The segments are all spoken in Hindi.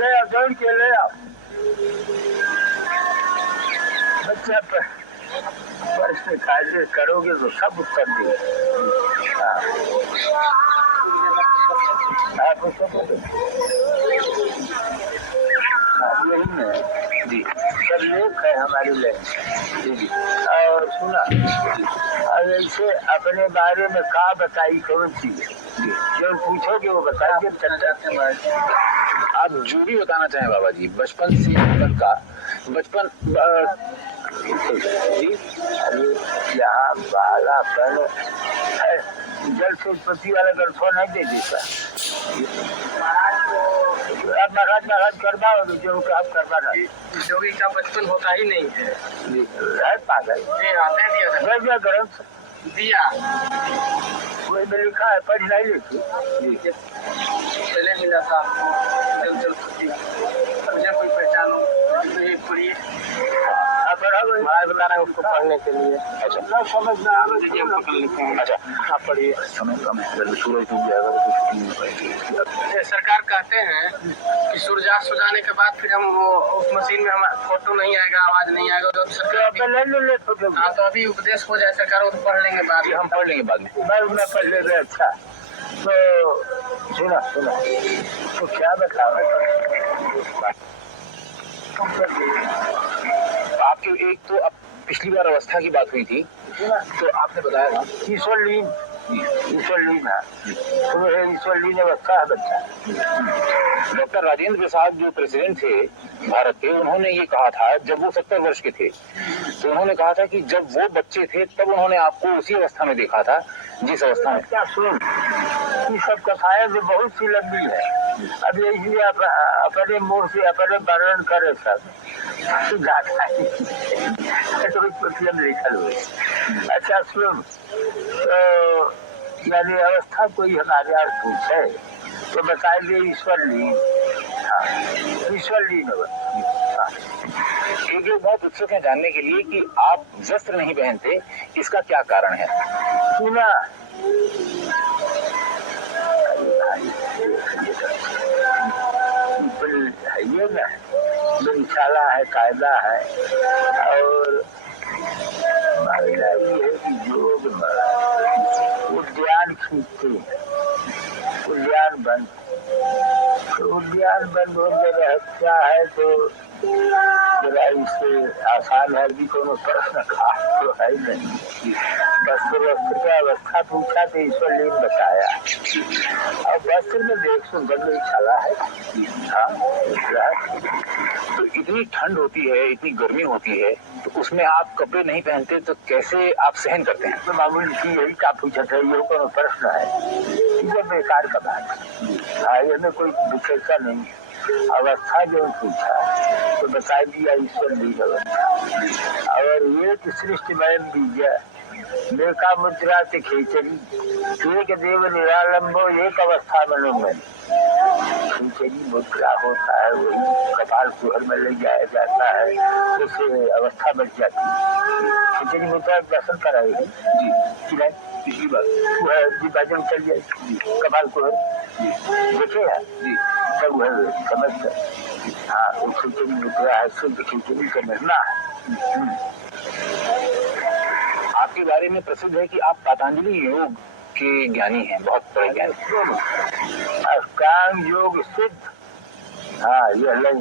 ले आओ, दौड़ के ले आओ बच्चा पर प्रश्न कार्य करोगे तो सब उत्तर देंगे। आप यही है जी, सब लोग है हमारी लाइन जी। और सुना और ऐसे अपने बारे में का बताई कौन चीज जो पूछोगे वो बताइए। आप जो भी बताना चाहें बाबा जी, बचपन से तक का बचपन जी। यहाँ बालापन है, जल से उत्पत्ति वाला गल्फो नहीं दे देता। आप महाराज करवाओगे जो आप करवाना। जोगी का बचपन होता ही नहीं है पागल। दिया ग्रंथ दिया वही में लिखा है, पढ़ नहीं लेती। पहले मिला था आपको मुझे कोई पहचानो पढ़िए बता रहा है उसको पढ़ने के लिए। अच्छा न समझ में आ रही पकड़ लेते हैं। अच्छा आप पढ़िए। समय कम है, सूरज डूब जाएगा तो छुट्टी नहीं पाएगी। सरकार कहते हैं कि सूर्यास्त हो जाने के बाद फिर हम वो उस मशीन में हमारा फोटो नहीं आएगा, आवाज नहीं आएगा, तो सरकार हाँ तो अभी उपदेश हो जाए सरकार वो पढ़ लेंगे बाद में। हम पढ़ लेंगे बाद में। मैं पढ़ ले रहे। अच्छा तो सुना तो क्या बताओ आपके एक तो अब पिछली बार अवस्था की बात हुई थी तो आपने बताया था ईश्वर लीन है, तो ईश्वर लीन अवस्था है बच्चा। डॉक्टर राजेंद्र प्रसाद जो प्रेसिडेंट थे भारत के, उन्होंने ये कहा था जब वो 70 वर्ष के थे, तो उन्होंने कहा था कि जब वो बच्चे थे तब उन्होंने आपको उसी अवस्था में देखा था जिस अवस्था में। क्या सुन, ये सब कथाएं जो बहुत सी लंबी है, अब यही अपने मुंह से अपने वर्णन करे सब लिखल हुए। अच्छा सुन, तो यदि अवस्था कोई हमारे यहाँ पूछे तो बताएंगे ईश्वर लीन। हाँ ईश्वर लीन हाँ। एक लोग बहुत उत्सुक है जानने के लिए कि आप वस्त्र नहीं पहनते, इसका क्या कारण है? सुना ये ना धर्मशाला है, कायदा है, और महिला ये है कि योग उद्यान खींचते हैं, उद्यान बंद होने रहता है तो जरा इससे आसान है भी कोनो प्रश्न खास तो है नहीं। वस्त्र का अवस्था पूछा तो ईश्वर लीन बताया, और वस्त्र में देख सुंदर गौशाला है। हाँ तो इतनी ठंड होती है, इतनी गर्मी होती है, तो उसमें आप कपड़े नहीं पहनते तो कैसे आप सहन करते हैं? तो मामूली सी यही का पूछा था, ये कोनो प्रश्न है, ये बेकार का बात है। इसमें कोई विशेषता नहीं, अवस्था जो पूछा तो बता दिया ईश्वर लीन अवस्था। और ये कि सृष्टि में बीज लेखा मुद्रा से खींचरी एक देव निरालंबो एक अवस्था मनोमन। खींचरी मुद्रा होता है, वही कपाल कुहर में ले जाया जाता है, उससे अवस्था बच जाती है। खींचरी मुद्रा दर्शन कराएगी जी कि नहीं, पिछली बार जी बाजन चल जाए कपाल कुहर देखे है जी, सब वह समझ कर। हाँ तो खींचरी मुद्रा है, शुद्ध खींचरी का निर्णय है। आपके बारे में प्रसिद्ध है कि आप पतंजलि योग के ज्ञानी हैं, बहुत बड़े ज्ञानी। अष्टांग योग सिद्ध, हाँ ये लाइन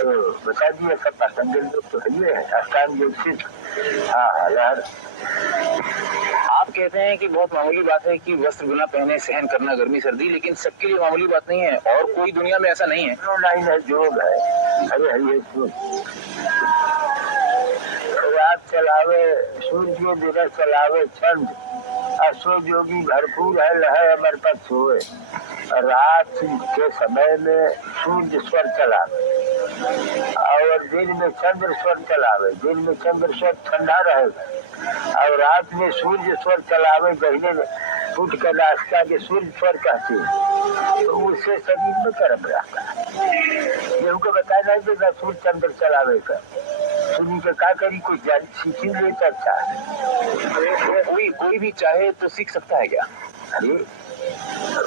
तो बता दिया सब। पतंजलि योग तो है, अष्टांग योग सिद्ध। हाँ यार आप कहते हैं कि बहुत मामूली बात है कि वस्त्र बिना पहने सहन करना गर्मी सर्दी, लेकिन सबके लिए मामूली बात नहीं है और कोई दुनिया में ऐसा नहीं है। नहीं है, योग है। अरे ये रात चलावे सूर्य दिन चलावे छंद, अश्व जोगी भरपूर है लहे अमर पर सोए। रात के समय में सूर्य स्वर चलावे और दिन में चंद्र स्वर चलावे। दिन में चंद्र स्वर ठंडा रहेगा और रात में सूर्य स्वर चलावे। गहने में उठ कर नाश्ता के सूर्य स्वर कहते हैं, तो उससे शरीर में गर्म रहता है। ये उनको बताया जाए कि सूर्य चंद्र चलावे का सुनी के का करी, कुछ जारी सीखी ले सकता है। कोई भी चाहे तो सीख सकता है क्या? अरे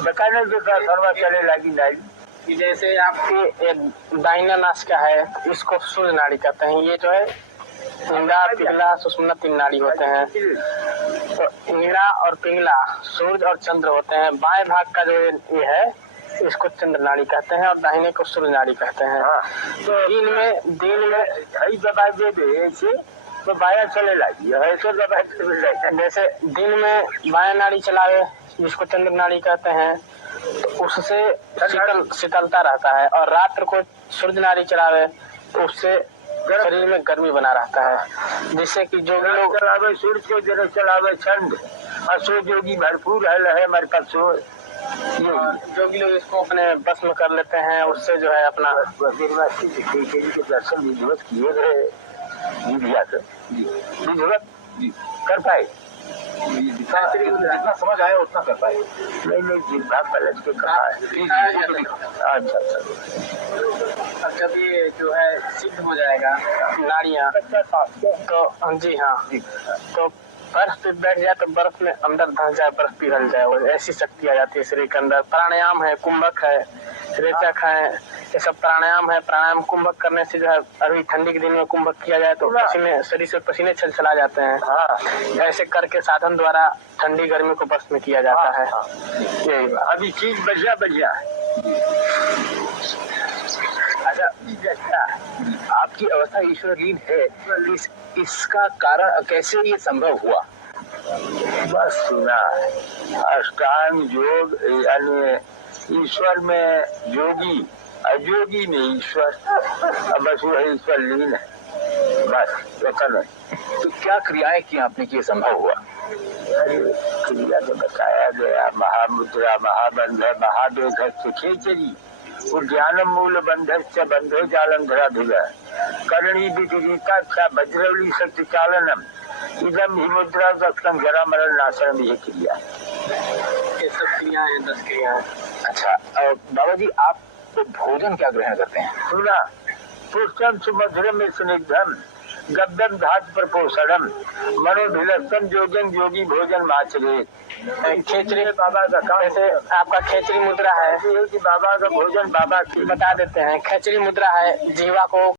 बताना जो सर्वा चले लगी नहीं कि जैसे आपके दाहिना नासिका है, इसको सूर्य नाड़ी कहते हैं। ये जो है इंद्रा, पिंगला, सुषुम्ना 3 नाड़ी होते हैं। तो इंद्रा और पिंगला सूर्य और चंद्र होते हैं। बाएं भाग का जो ये है इसको चंद्र नाड़ी कहते हैं और दाहिने को सूर्य नाड़ी कहते हैं। तो दिन में हई दबाई दे दे ऐसे तो बाया चले लगी ऐसे दबाई चले। जैसे दिन में बाया नाड़ी चलावे जिसको चंद्र नाड़ी कहते हैं, तो उससे शीतलता रहता है। और रात्र को सूर्य नाड़ी चलावे तो उससे शरीर में गर्मी बना रहता है। जिससे कि जो लोग चलावे सूर्य को जरा चलावे ठंड असो जोगी भरपूर है हमारे पास जो भी लोग इसको अपने बस में कर लेते हैं, उससे जो है अपना के दर्शन विधिवत किए गए विधिवत कर पाए। जितना समझ आया उतना कर पाए। नहीं जितना पलट के कहा है। अच्छा अब जब ये जो है सिद्ध हो जाएगा नाड़ियाँ तो जी हाँ, तो बर्फ पे बैठ जाए तो बर्फ में अंदर धंस जाए, बर्फ पिघल जाए, वो ऐसी शक्ति आ जाती है शरीर के अंदर। प्राणायाम है, कुंभक है, रेचक है, ये सब प्राणायाम है। प्राणायाम कुंभक करने से जो है अभी ठंडी के दिन में कुंभक किया जाए तो पसीने शरीर से पसीने चला जाते हैं। हाँ, ऐसे करके साधन द्वारा ठंडी गर्मी को बस में किया जाता है। यही अभी चीज बढ़िया अच्छा, आपकी अवस्था ईश्वरलीन है, इसका कारण कैसे ये संभव हुआ? बस सुना अष्टांग योग यानी ईश्वर में जोगी अजोगी में ईश्वर, बस वही ईश्वर लीन है, बस वचन। तो क्या क्रियाएं की आपने कि ये संभव हुआ? अरे क्रिया तो बताया गया, महामुद्रा, महाबंध, महावेग, खेचरी, उद्यानम मूल बंधस्य बंधो जालम धराधुर, करणी विपरीता वज्रवली शक्ति चालनम, इदम ही मुद्रा दक्षम जरा मरण नाशन। ये क्रिया, ये सब क्रिया है, 10 क्रिया है। अच्छा बाबा जी, आप तो भोजन क्या ग्रहण करते हैं? सुना पुष्टम सुमधुरम स्निग्धम गब्दम धात प्रपोषणम मनोभिलस्तम जोजन जोगी भोजन माचरे। खेचरी बाबा का काम, जैसे आपका खेचरी मुद्रा है कि बाबा का भोजन बाबा की बता देते हैं। खेचरी मुद्रा है, जीवा को